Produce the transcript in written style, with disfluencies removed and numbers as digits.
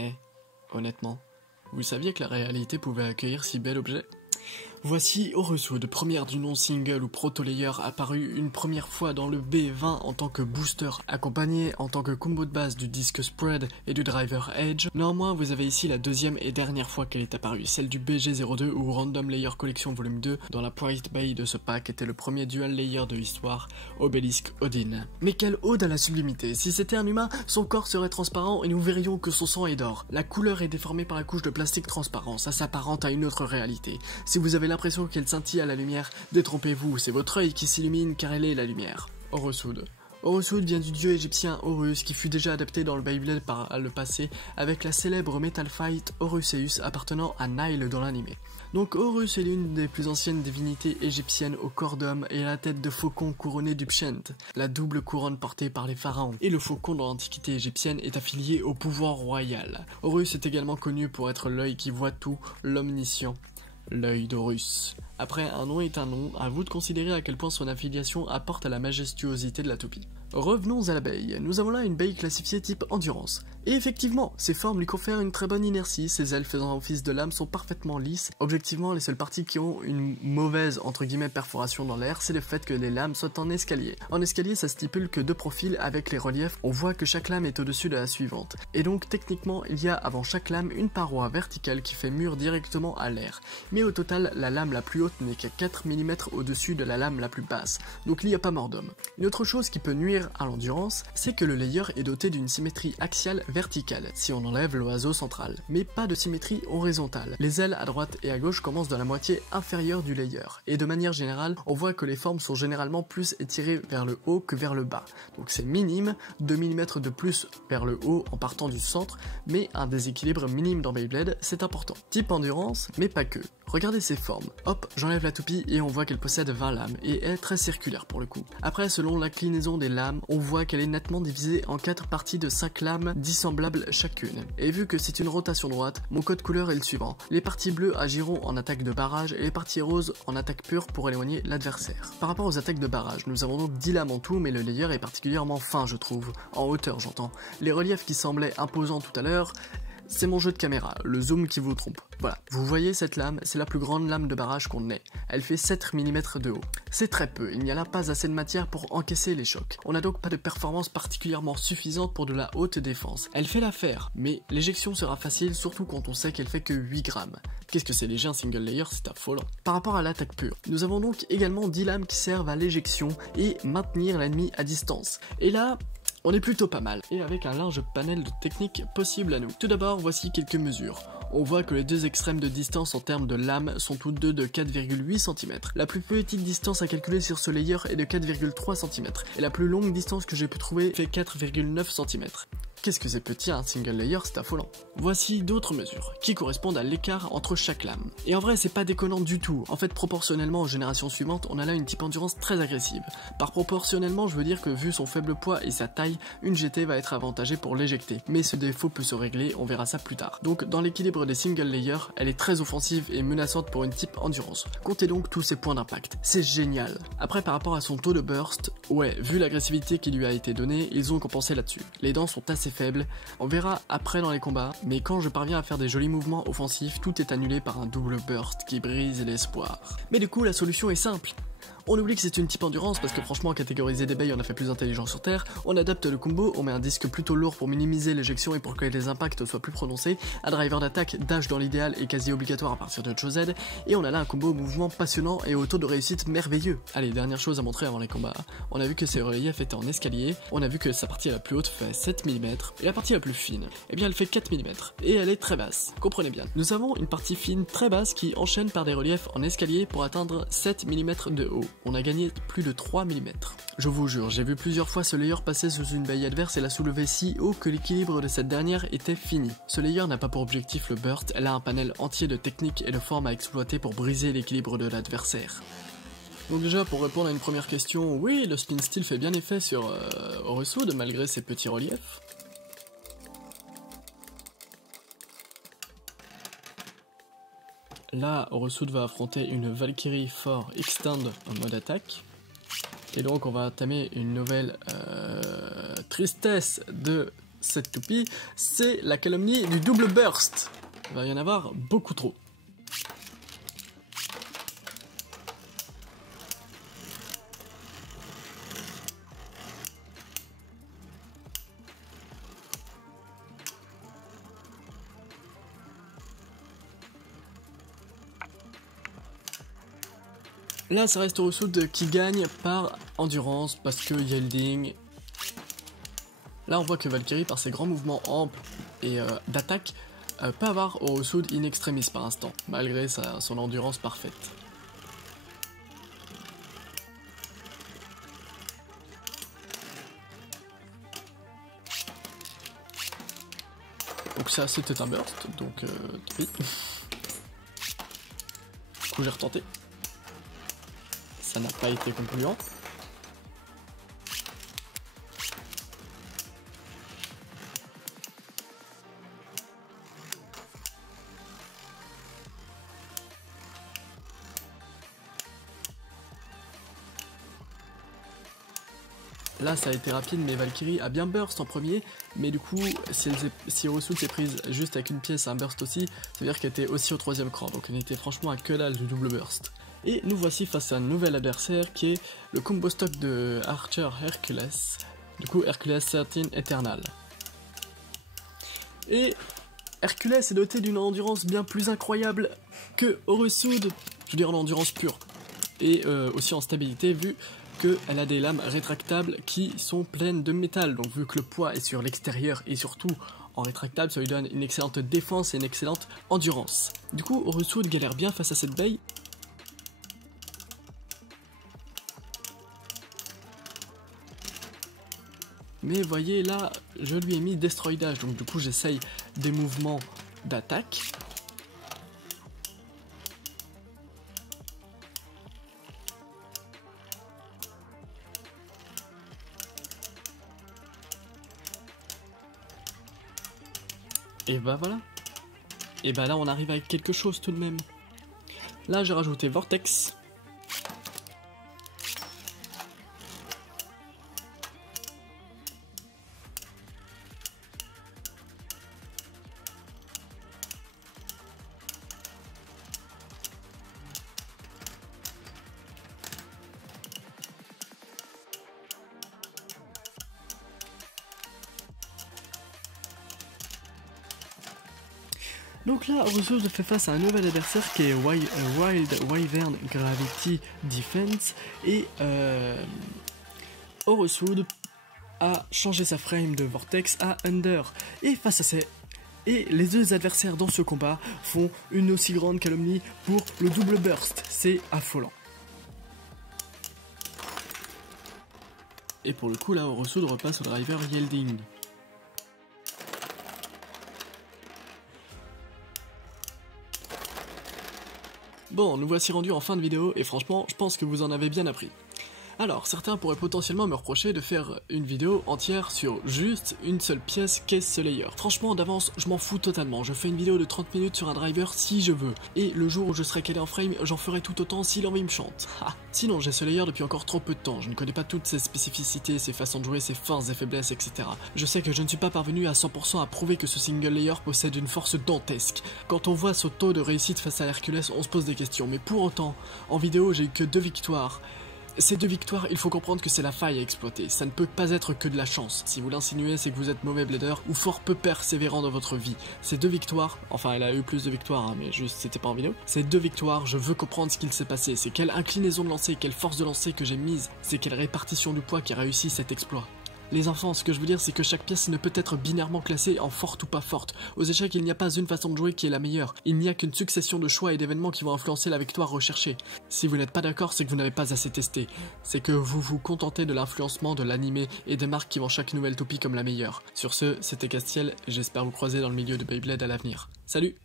Eh, honnêtement, vous saviez que la réalité pouvait accueillir si bel objet? Voici Oresude, première du non-single ou proto-layer apparu une première fois dans le B20 en tant que booster, accompagné en tant que combo de base du disque Spread et du driver Edge. Néanmoins, vous avez ici la deuxième et dernière fois qu'elle est apparue, celle du BG02 ou Random Layer Collection Volume 2, dont la Priced Bay de ce pack était le premier dual layer de l'histoire, Obélisque Odin. Mais quelle ode à la sublimité! Si c'était un humain, son corps serait transparent et nous verrions que son sang est d'or. La couleur est déformée par la couche de plastique transparent, ça s'apparente à une autre réalité. Si vous avez l'impression qu'elle scintille à la lumière, détrompez-vous, c'est votre œil qui s'illumine car elle est la lumière. Oresude. Oresude vient du dieu égyptien Horus qui fut déjà adapté dans le Beyblade par le passé avec la célèbre Metal Fight Oreuseus appartenant à Nile dans l'anime. Donc Horus est l'une des plus anciennes divinités égyptiennes au corps d'homme et à la tête de faucon couronné du Pshent, la double couronne portée par les pharaons. Et le faucon dans l'antiquité égyptienne est affilié au pouvoir royal. Horus est également connu pour être l'œil qui voit tout, l'omniscient. L'œil d'Horus. Après, un nom est un nom, à vous de considérer à quel point son affiliation apporte à la majestuosité de la toupie. Revenons à l'abeille. Nous avons là une baie classifiée type endurance. Et effectivement, ses formes lui confèrent une très bonne inertie, ses ailes faisant office de lame sont parfaitement lisses. Objectivement, les seules parties qui ont une mauvaise entre guillemets perforation dans l'air, c'est le fait que les lames soient en escalier. En escalier, ça stipule que de profil avec les reliefs, on voit que chaque lame est au-dessus de la suivante. Et donc techniquement, il y a avant chaque lame une paroi verticale qui fait mur directement à l'air. Mais au total, la lame la plus haute n'est qu'à 4 mm au-dessus de la lame la plus basse, donc il n'y a pas mort d'homme. Une autre chose qui peut nuire à l'endurance, c'est que le layer est doté d'une symétrie axiale verticale, si on enlève l'oiseau central, mais pas de symétrie horizontale. Les ailes à droite et à gauche commencent dans la moitié inférieure du layer, et de manière générale, on voit que les formes sont généralement plus étirées vers le haut que vers le bas. Donc c'est minime, 2 mm de plus vers le haut en partant du centre, mais un déséquilibre minime dans Beyblade, c'est important. Type endurance, mais pas que. Regardez ces formes. Hop, j'enlève la toupie et on voit qu'elle possède 20 lames et est très circulaire pour le coup. Après, selon l'inclinaison des lames, on voit qu'elle est nettement divisée en 4 parties de 5 lames dissemblables chacune. Et vu que c'est une rotation droite, mon code couleur est le suivant. Les parties bleues agiront en attaque de barrage et les parties roses en attaque pure pour éloigner l'adversaire. Par rapport aux attaques de barrage, nous avons donc 10 lames en tout, mais le layer est particulièrement fin je trouve. En hauteur j'entends. Les reliefs qui semblaient imposants tout à l'heure, c'est mon jeu de caméra, le zoom qui vous trompe. Voilà, vous voyez cette lame, c'est la plus grande lame de barrage qu'on ait. Elle fait 7 mm de haut. C'est très peu, il n'y a là pas assez de matière pour encaisser les chocs. On n'a donc pas de performance particulièrement suffisante pour de la haute défense. Elle fait l'affaire, mais l'éjection sera facile, surtout quand on sait qu'elle fait que 8 grammes. Qu'est-ce que c'est léger un single layer, c'est affolant. Par rapport à l'attaque pure, nous avons donc également 10 lames qui servent à l'éjection et maintenir l'ennemi à distance. Et là, on est plutôt pas mal, et avec un large panel de techniques possibles à nous. Tout d'abord, voici quelques mesures. On voit que les deux extrêmes de distance en termes de lames sont toutes deux de 4,8 cm. La plus petite distance à calculer sur ce layer est de 4,3 cm, et la plus longue distance que j'ai pu trouver fait 4,9 cm. Qu'est-ce que c'est petit un single layer, c'est affolant. Voici d'autres mesures, qui correspondent à l'écart entre chaque lame. Et en vrai, c'est pas déconnant du tout. En fait, proportionnellement aux générations suivantes, on a là une type endurance très agressive. Par proportionnellement, je veux dire que vu son faible poids et sa taille, une GT va être avantagée pour l'éjecter. Mais ce défaut peut se régler, on verra ça plus tard. Donc, dans l'équilibre des single layers, elle est très offensive et menaçante pour une type endurance. Comptez donc tous ses points d'impact. C'est génial. Après, par rapport à son taux de burst, ouais, vu l'agressivité qui lui a été donnée, ils ont compensé là-dessus. Les dents sont assez faible, on verra après dans les combats, mais quand je parviens à faire des jolis mouvements offensifs, tout est annulé par un double burst qui brise l'espoir. Mais du coup, la solution est simple. On oublie que c'est une type endurance parce que franchement catégoriser des bails on a fait plus intelligent sur Terre, on adapte le combo, on met un disque plutôt lourd pour minimiser l'éjection et pour que les impacts soient plus prononcés, un driver d'attaque, dash dans l'idéal est quasi obligatoire à partir de chose Z, et on a là un combo mouvement passionnant et au taux de réussite merveilleux. Allez, dernière chose à montrer avant les combats, on a vu que ses reliefs étaient en escalier, on a vu que sa partie la plus haute fait 7 mm, et la partie la plus fine, eh bien elle fait 4 mm, et elle est très basse, comprenez bien. Nous avons une partie fine très basse qui enchaîne par des reliefs en escalier pour atteindre 7 mm de haut. On a gagné plus de 3 mm. Je vous jure, j'ai vu plusieurs fois ce layer passer sous une baille adverse et la soulever si haut que l'équilibre de cette dernière était fini. Ce layer n'a pas pour objectif le burst, elle a un panel entier de techniques et de formes à exploiter pour briser l'équilibre de l'adversaire. Donc déjà, pour répondre à une première question, oui, le spin steel fait bien effet sur Oresude malgré ses petits reliefs. Là, Oresude va affronter une Valkyrie Fort Extend en mode attaque. Et donc on va entamer une nouvelle tristesse de cette toupie, c'est la calomnie du double burst. Il va y en avoir beaucoup trop. Là, ça reste Orusud qui gagne par endurance parce que yielding. Là, on voit que Valkyrie, par ses grands mouvements amples et d'attaque, peut avoir Orusud in extremis par instant, malgré son endurance parfaite. Donc ça, c'était un burst, donc tant pis. Du coup, j'ai retenté. Ça n'a pas été concluant. Là ça a été rapide, mais Valkyrie a bien burst en premier, mais du coup si Orusud s'est prise juste avec une pièce un burst aussi, ça veut dire qu'elle était aussi au 3ème cran, donc elle était franchement à que dalle du double burst. Et nous voici face à un nouvel adversaire qui est le combo stock de Archer Hercules, du coup Hercules 13 Eternal. Et Hercules est doté d'une endurance bien plus incroyable que Orusud, je veux dire en endurance pure, et aussi en stabilité vu qu'elle a des lames rétractables qui sont pleines de métal, donc vu que le poids est sur l'extérieur et surtout en rétractable, ça lui donne une excellente défense et une excellente endurance. Du coup, Orusud galère bien face à cette baie. Mais voyez là, je lui ai mis destroydage, donc du coup j'essaye des mouvements d'attaque. Et bah voilà. Et bah là on arrive avec quelque chose tout de même. Là j'ai rajouté Vortex. Donc là, Orusud fait face à un nouvel adversaire qui est Wild Wyvern Gravity Defense et Orusud a changé sa frame de Vortex à Under. Et face à les deux adversaires dans ce combat font une aussi grande calomnie pour le double burst. C'est affolant. Et pour le coup là, Orusud repasse au driver yielding. Bon, nous voici rendus en fin de vidéo et franchement, je pense que vous en avez bien appris. Alors, certains pourraient potentiellement me reprocher de faire une vidéo entière sur juste une seule pièce qu'est ce layer. Franchement, d'avance, je m'en fous totalement. Je fais une vidéo de 30 minutes sur un driver si je veux. Et le jour où je serai calé en frame, j'en ferai tout autant si l'envie me chante. Sinon, j'ai ce layer depuis encore trop peu de temps. Je ne connais pas toutes ses spécificités, ses façons de jouer, ses forces et faiblesses, etc. Je sais que je ne suis pas parvenu à 100% à prouver que ce single layer possède une force dantesque. Quand on voit ce taux de réussite face à Hercules, on se pose des questions. Mais pour autant, en vidéo, j'ai eu que 2 victoires. Ces 2 victoires, il faut comprendre que c'est la faille à exploiter, ça ne peut pas être que de la chance. Si vous l'insinuez, c'est que vous êtes mauvais blader ou fort peu persévérant dans votre vie. Ces 2 victoires, enfin elle a eu plus de victoires, hein, mais juste c'était pas en vidéo. Ces 2 victoires, je veux comprendre ce qu'il s'est passé, c'est quelle inclinaison de lancer, quelle force de lancer que j'ai mise, c'est quelle répartition du poids qui a réussi cet exploit. Les enfants, ce que je veux dire, c'est que chaque pièce ne peut être binairement classée en forte ou pas forte. Aux échecs, il n'y a pas une façon de jouer qui est la meilleure. Il n'y a qu'une succession de choix et d'événements qui vont influencer la victoire recherchée. Si vous n'êtes pas d'accord, c'est que vous n'avez pas assez testé. C'est que vous vous contentez de l'influencement, de l'animé et des marques qui vont chaque nouvelle toupie comme la meilleure. Sur ce, c'était Castiel, et j'espère vous croiser dans le milieu de Beyblade à l'avenir. Salut!